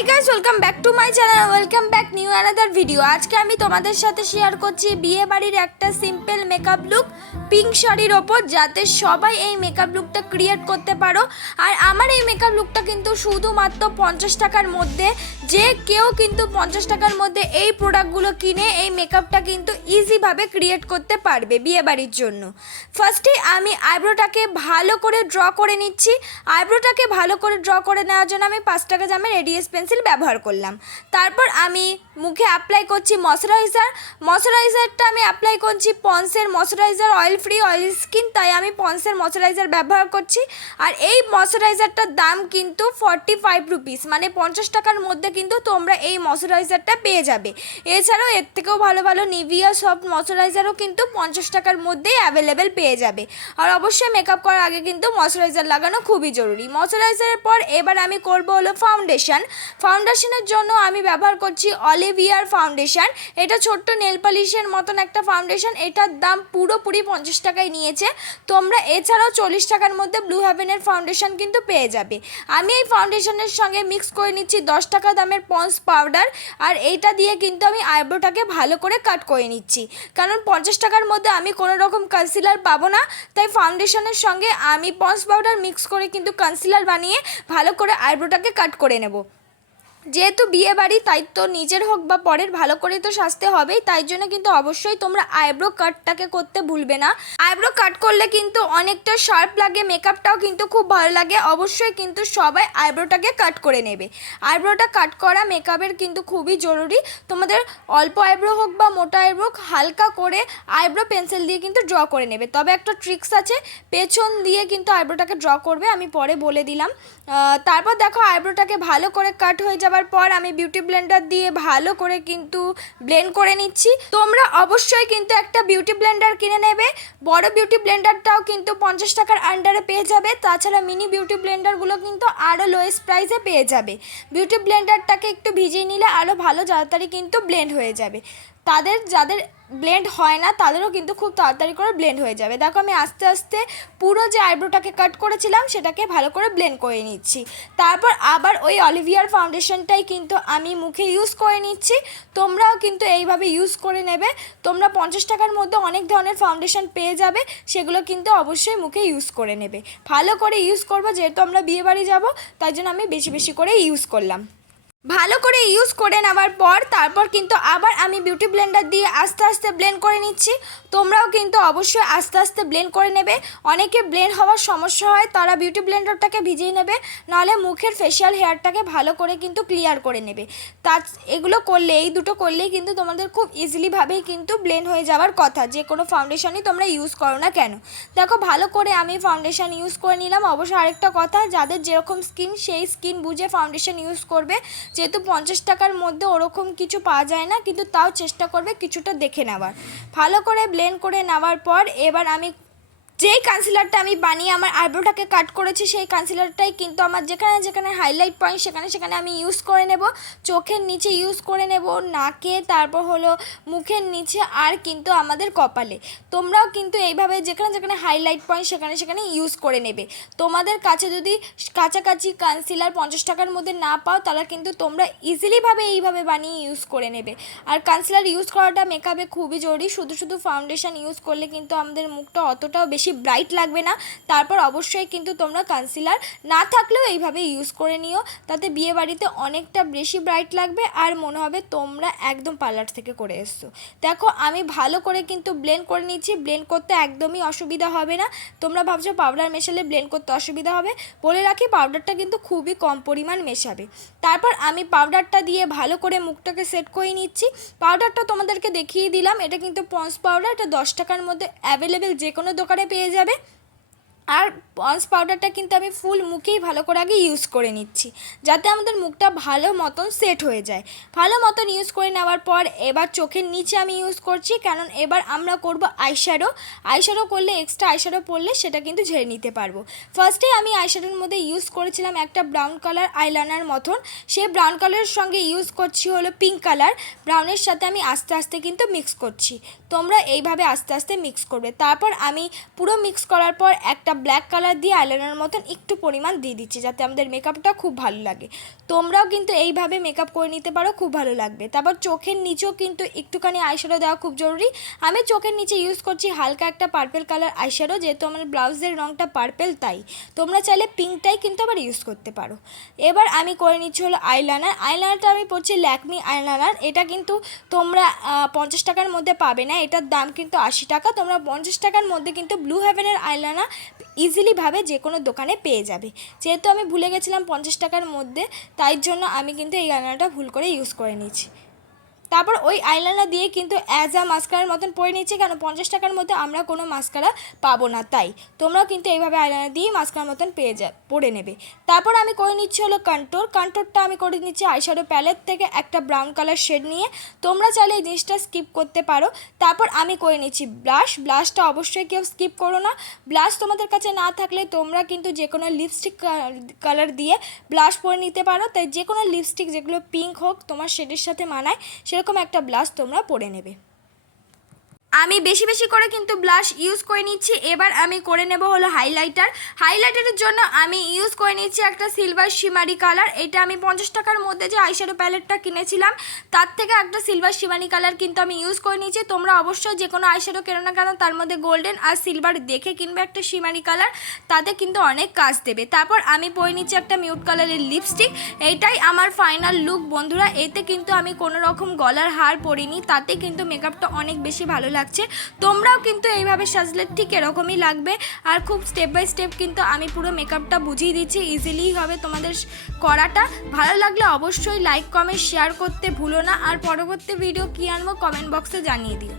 Hi guys, welcome back to my channel, welcome back new another video. আজকে আমি তোমাদের সাথে শেয়ার করছি বিয়ে বাড়ির একটা সিম্পল মেকআপ লুক পিঙ্ক শাড়ির ওপর, যাতে সবাই এই মেকআপ লুকটা ক্রিয়েট করতে পারো। আর আমার এই মেকআপ লুকটা কিন্তু শুধুমাত্র 50 টাকার মধ্যে, যে কেউ কিন্তু 50 টাকার মধ্যে এই প্রোডাক্টগুলো কিনে এই মেকআপটা কিন্তু ইজিভাবে ক্রিয়েট করতে পারবে বিয়ে বাড়ির জন্য। ফার্স্টে আমি আইব্রোটাকে ভালো করে ড্র করে নিচ্ছি। আইব্রোটাকে ভালো করে ড্র করে নেওয়ার জন্য আমি 5 টাকা দামের রেডিয়াস পেন্সিল ব্যবহার করলাম। তারপর আমি মুখে অ্যাপ্লাই করছি ময়শ্চারাইজারটা আমি অ্যাপ্লাই করছি পন্সের moisturiser, oil free oil skin, তাই আমি পন্সের ময়শ্চারাইজার ব্যবহার করছি। আর এই ময়শ্চারাইজারটার দাম কিন্তু 45 রুপিস, মানে 50 টাকার মধ্যে কিন্তু তোমরা এই ময়শ্চারাইজারটা পেয়ে যাবে। এছাড়াও এর থেকেও ভালো ভালো নিভিয়া সফট ময়শ্চারাইজারও কিন্তু 50 টাকার মধ্যেই অ্যাভেলেবেল পেয়ে যাবে। আর অবশ্যই মেকআপ করার আগে কিন্তু ময়শ্চারাইজার লাগানো খুবই জরুরি। ময়শ্চারাইজারের পর এবার আমি করব হলো ফাউন্ডেশনের জন্য আমি ব্যবহার করছি অলিভিয়ার ফাউন্ডেশন। এটা ছোট্ট নেল পলিশের মতন একটা ফাউন্ডেশন, এটার দাম পুরোপুরি 50 টাকায় নিয়েছে। তোমরা এছাড়াও 40 টাকার মধ্যে ব্লু হেভেনের ফাউন্ডেশন কিন্তু পেয়ে যাবে। আমি এই ফাউন্ডেশনের সঙ্গে মিক্স করে নিচ্ছি 10 টাকা দামের পন্স পাউডার, আর এইটা দিয়ে কিন্তু আমি আইব্রোটাকে ভালো করে কাট করে নিচ্ছি, কারণ 50 টাকার মধ্যে আমি কোনো রকম কনসিলার পাবো না, তাই ফাউন্ডেশনের সঙ্গে আমি পন্স পাউডার মিক্স করে কিন্তু কনসিলার বানিয়ে ভালো করে আইব্রোটাকে কাট করে নেব। যেহেতু বিয়ে বাড়ি, তাই তো নিজের হোক বা পরের ভালো করে তো সাজতে হবেই, তাই জন্য কিন্তু অবশ্যই তোমরা আইব্রো কাটটাকে করতে ভুলবে না। আইব্রো কাট করলে কিন্তু অনেকটা শার্প লাগে, মেকআপটাও কিন্তু খুব ভালো লাগে। অবশ্যই কিন্তু সবাই আইব্রোটাকে কাট করে নেবে। আইব্রোটা কাট করা মেকআপের কিন্তু খুবই জরুরি। তোমাদের অল্প আইব্রো হোক বা মোটা আইব্রো, হালকা করে আইব্রো পেন্সিল দিয়ে কিন্তু ড্র করে নেবে। তবে একটা ট্রিক্স আছে, পেছন দিয়ে কিন্তু আইব্রোটাকে ড্র করবে, আমি পরে বলে দিলাম। তারপর দেখো আইব্রোটাকে ভালো করে কাট হয়ে যাবার পর আমি বিউটি ব্লেন্ডার দিয়ে ভালো করে কিন্তু ব্লেন্ড করে নিচ্ছি। তোমরা অবশ্যই কিন্তু একটা বিউটি ব্লেন্ডার কিনে নেবে। বড় বিউটি ব্লেন্ডারটাও কিন্তু 50 টাকার আন্ডারে পেয়ে যাবে। তাছাড়া মিনি বিউটি ব্লেন্ডারগুলো কিন্তু আরও লোয়েস্ট প্রাইসে পেয়ে যাবে। বিউটি ব্লেন্ডারটাকে একটু ভিজিয়ে নিলে আরও ভালো তাড়াতাড়ি কিন্তু ব্লেন্ড হয়ে যাবে। যাদের ব্লেন্ড হয় না তাদেরও কিন্তু খুব তাড়াতাড়ি করে ব্লেন্ড হয়ে যাবে। দেখো আমি আস্তে আস্তে পুরো যে আইব্রোটাকে কাট করেছিলাম সেটাকে ভালো করে ব্লেন্ড করে নিচ্ছি। তারপর আবার ওই অলিভিয়ার ফাউন্ডেশনটাই কিন্তু আমি মুখে ইউজ করে নিচ্ছি। তোমরাও কিন্তু এইভাবে ইউজ করে নেবে। তোমরা 50 টাকার মধ্যে অনেক ধরনের ফাউন্ডেশন পেয়ে যাবে, সেগুলো কিন্তু অবশ্যই মুখে ইউজ করে নেবে। ভালো করে ইউজ করবো, যেহেতু আমরা বিয়ে বাড়ি যাবো, তাই জন্য আমি বেশি বেশি করে ইউজ করলাম। ভালো করে ইউজ করে নেওয়ার পর তারপর কিন্তু আবার আমি বিউটি ব্লেন্ডার দিয়ে আস্তে আস্তে ব্লেন্ড করে নিচ্ছি। তোমরাও কিন্তু অবশ্যই আস্তে আস্তে ব্লেন্ড করে নেবে। অনেকে ব্লেন্ড হওয়ার সমস্যা হয়, তারা বিউটি ব্লেন্ডারটাকে ভিজিয়ে নেবে, নাহলে মুখের ফেশিয়াল হেয়ারটাকে ভালো করে কিন্তু ক্লিয়ার করে নেবে। এগুলো করলে, এই দুটো করলেই কিন্তু তোমাদের খুব ইজিলিভাবেই কিন্তু ব্লেন্ড হয়ে যাওয়ার কথা, যে কোনো ফাউন্ডেশনই তোমরা ইউজ করো না কেন। দেখো ভালো করে আমি ফাউন্ডেশন ইউজ করে নিলাম। অবশ্য আরেকটা কথা, যাদের যেরকম স্কিন সেই স্কিন বুঝে ফাউন্ডেশন ইউজ করবে। যেহেতু 50 টাকার মধ্যে ওরকম কিছু পাওয়া যায় না, কিন্তু তাও চেষ্টা করবে কিছুটা দেখে নেওয়ার। ভালো করে ব্লেন্ড করে নেওয়ার পর এবার আমি যেই কনসিলারটা আমি বানিয়ে আমার আইব্রোটাকে কাট করেছি, সেই কনসিলারটাই কিন্তু আমার যেখানে যেখানে হাইলাইট পয়েন্ট সেখানে সেখানে আমি ইউজ করে নেব। চোখের নিচে ইউজ করে নেব, নাকে, তারপর হলো মুখের নিচে, আর কিন্তু আমাদের কপালে। তোমরাও কিন্তু এইভাবে যেখানে যেখানে হাইলাইট পয়েন্ট সেখানে সেখানে ইউজ করে নেবে। তোমাদের কাছে যদি কাছাকাছি কনসিলার 50 টাকার মধ্যে না পাও, তাহলে কিন্তু তোমরা ইজিলিভাবে এইভাবে বানিয়ে ইউজ করে নেবে। আর কনসিলার ইউজ করাটা মেকআপে খুবই জরুরি। শুধু শুধু ফাউন্ডেশন ইউজ করলে কিন্তু আমাদের মুখটা অতটাও বেশি ব্রাইট লাগবে না। তারপর অবশ্যই কিন্তু তোমরা কনসিলার না থাকলেও এইভাবে ইউজ করে নিও, তাতে বিয়ে বাড়িতে অনেকটা বেশি ব্রাইট লাগবে আর মনে হবে তোমরা একদম পার্লার থেকে করে এসছো। দেখো আমি ভালো করে কিন্তু ব্লেন্ড করে নিচ্ছি। ব্লেন্ড করতে একদমই অসুবিধা হবে না। তোমরা ভাবছো পাউডার মেশালে ব্লেন্ড করতে অসুবিধা হবে, বলে রাখি পাউডারটা কিন্তু খুবই কম পরিমাণ মেশাবে। তারপর আমি পাউডারটা দিয়ে ভালো করে মুখটাকে সেট করে নিচ্ছি। পাউডারটা তোমাদেরকে দেখিয়ে দিলাম, এটা কিন্তু পন্স পাউডার, এটা 10 টাকার মধ্যে অ্যাভেলেবেল যে কোনো দোকানে পেয়ে যাবে। আর পন্স পাউডারটা কিন্তু আমি ফুল মুখেই ভালো করে আগে ইউজ করে নিচ্ছি, যাতে আমাদের মুখটা ভালো মতন সেট হয়ে যায়। ভালো মতন ইউজ করে নেওয়ার পর এবার চোখের নিচে আমি ইউজ করছি, কারণ এবার আমরা করব আইশ্যাডো করলে এক্সট্রা আইশ্যাডো পরলে সেটা কিন্তু ঝেড়ে নিতে পারবো। ফার্স্টে আমি আইশ্যাডোর মধ্যে ইউজ করেছিলাম একটা ব্রাউন কালার আইলাইনার মতন, সেই ব্রাউন কালারের সঙ্গে ইউজ করছি হলো পিঙ্ক কালার। ব্রাউনের সাথে আমি আস্তে আস্তে কিন্তু মিক্স করছি। তোমরা এইভাবে আস্তে আস্তে মিক্স করবে। তারপর আমি পুরো মিক্স করার পর একটা ব্ল্যাক কালার দিয়ে আইলাইনার মতন একটু পরিমাণ দিয়ে দিচ্ছি, যাতে আমাদের মেকআপটা খুব ভালো লাগে। তোমরাও কিন্তু এইভাবে মেকআপ করে নিতে পারো, খুব ভালো লাগবে। তারপর চোখের নিচেও কিন্তু একটুখানি আইশ্যাডো দেওয়া খুব জরুরি। আমি চোখের নিচে ইউজ করছি হালকা একটা পার্পল কালার আইশ্যাডো, যেহেতু আমার ব্লাউজের রঙটা পার্পল, তাই তোমরা চাইলে পিঙ্কটাই কিন্তু আবার ইউজ করতে পারো। এবার আমি করে নিচ্ছি হলো আইলাইনারটা আমি পরছি ল্যাকমি আইলাইনার। এটা কিন্তু তোমরা 50 টাকার মধ্যে পাবে না, এটার দাম কিন্তু 80 টাকা। তোমরা 50 টাকার মধ্যে কিন্তু ব্লু হেভেনের আইলাইনার ইজিলিভাবে যে কোনো দোকানে পেয়ে যাবে। যেহেতু আমি ভুলে গেছিলাম 50 টাকার মধ্যে, তাই জন্য আমি কিন্তু এই আইলাইনারটা ভুল করে ইউজ করে নিচ্ছি। তারপর ওই আইলাইনার দিয়ে কিন্তু অ্যাজ আ মাস্কারার মতন পরে নিচ্ছি, কারণ 50 টাকার মধ্যে আমরা কোনো মাস্কারা পাবো না, তাই তোমরাও কিন্তু এইভাবে আইলাইনার দিয়ে মাস্কারার মতন পরে নেবে। তারপর আমি করে নিচ্ছি হলো কন্ট্রোরটা আমি করে নিচ্ছি আইশ্যাডো প্যালেট থেকে একটা ব্রাউন কালার শেড নিয়ে। তোমরা চাইলে এই জিনিসটা স্কিপ করতে পারো। তারপর আমি করে নিচ্ছি ব্লাশটা অবশ্যই কেউ স্কিপ করো না। ব্লাশ তোমাদের কাছে না থাকলে তোমরা কিন্তু যে কোনো লিপস্টিক কালার দিয়ে ব্লাশ পরে নিতে পারো। তাই যে কোনো লিপস্টিক, যেগুলো পিঙ্ক হোক, তোমার শেডের সাথে মানায় সেরকম একটা ব্লাশ তোমরা পরে নেবে। আমি বেশি বেশি করে কিন্তু ব্লাশ ইউজ করে নিচ্ছি। এবার আমি করে নেব হলো হাইলাইটারের জন্য আমি ইউজ করে নিচ্ছি একটা সিলভার শিমারি কালার। এটা আমি 50 টাকার মধ্যে যে আইশ্যাডো প্যালেটটা কিনেছিলাম তার থেকে একটা সিলভার শিমারি কালার কিন্তু আমি ইউজ করে নিচ্ছি। তোমরা অবশ্যই যে কোনো আইশ্যাডো কেনো না কেন তার মধ্যে গোল্ডেন আর সিলভার দেখে কিনবে একটা শিমারি কালার, তাতে কিন্তু অনেক কাজ দেবে। তারপর আমি পরে নিচ্ছি একটা মিউট কালারের লিপস্টিক। এইটাই আমার ফাইনাল লুক বন্ধুরা। এতে কিন্তু আমি কোনো রকম গলার হার পরিনি, তাতে কিন্তু মেকআপটা অনেক বেশি ভালো লাগছে। তোমরাও কিন্তু এইভাবে সাজলে ঠিক এরকমই লাগবে। আর খুব স্টেপ বাই স্টেপ কিন্তু আমি পুরো মেকআপটা বুঝিয়ে দিচ্ছি, ইজিলি হবে তোমাদের করাটা। ভালো লাগলে অবশ্যই লাইক কমেন্ট শেয়ার করতে ভুলো না। আর পরবর্তী ভিডিও কী আনবো কমেন্ট বক্সে জানিয়ে দিও।